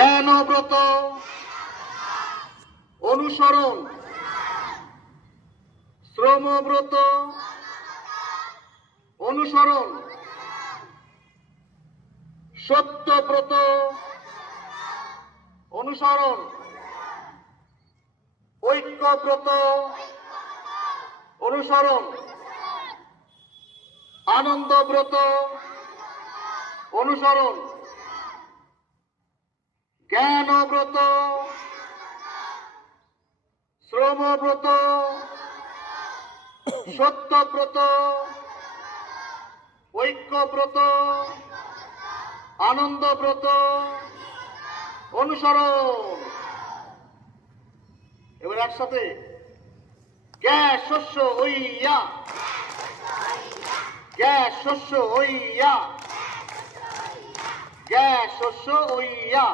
জ্ঞানব্রত অনুসরণ, শ্রমব্রত অনুসরণ, সত্যব্রত অনুসরণ, ঐক্যব্রত অনুসরণ, আনন্দব্রত অনুসরণ, জ্ঞানব্রত, শ্রমব্রত, সত্যব্রত, ঐক্যব্রত, আনন্দব্রত অনুসরণ। এবার একসাথে গ্যাস শস্য হইয়া, গ্যাস শস্য হইয়া, গ্যাস শস্য হইয়া।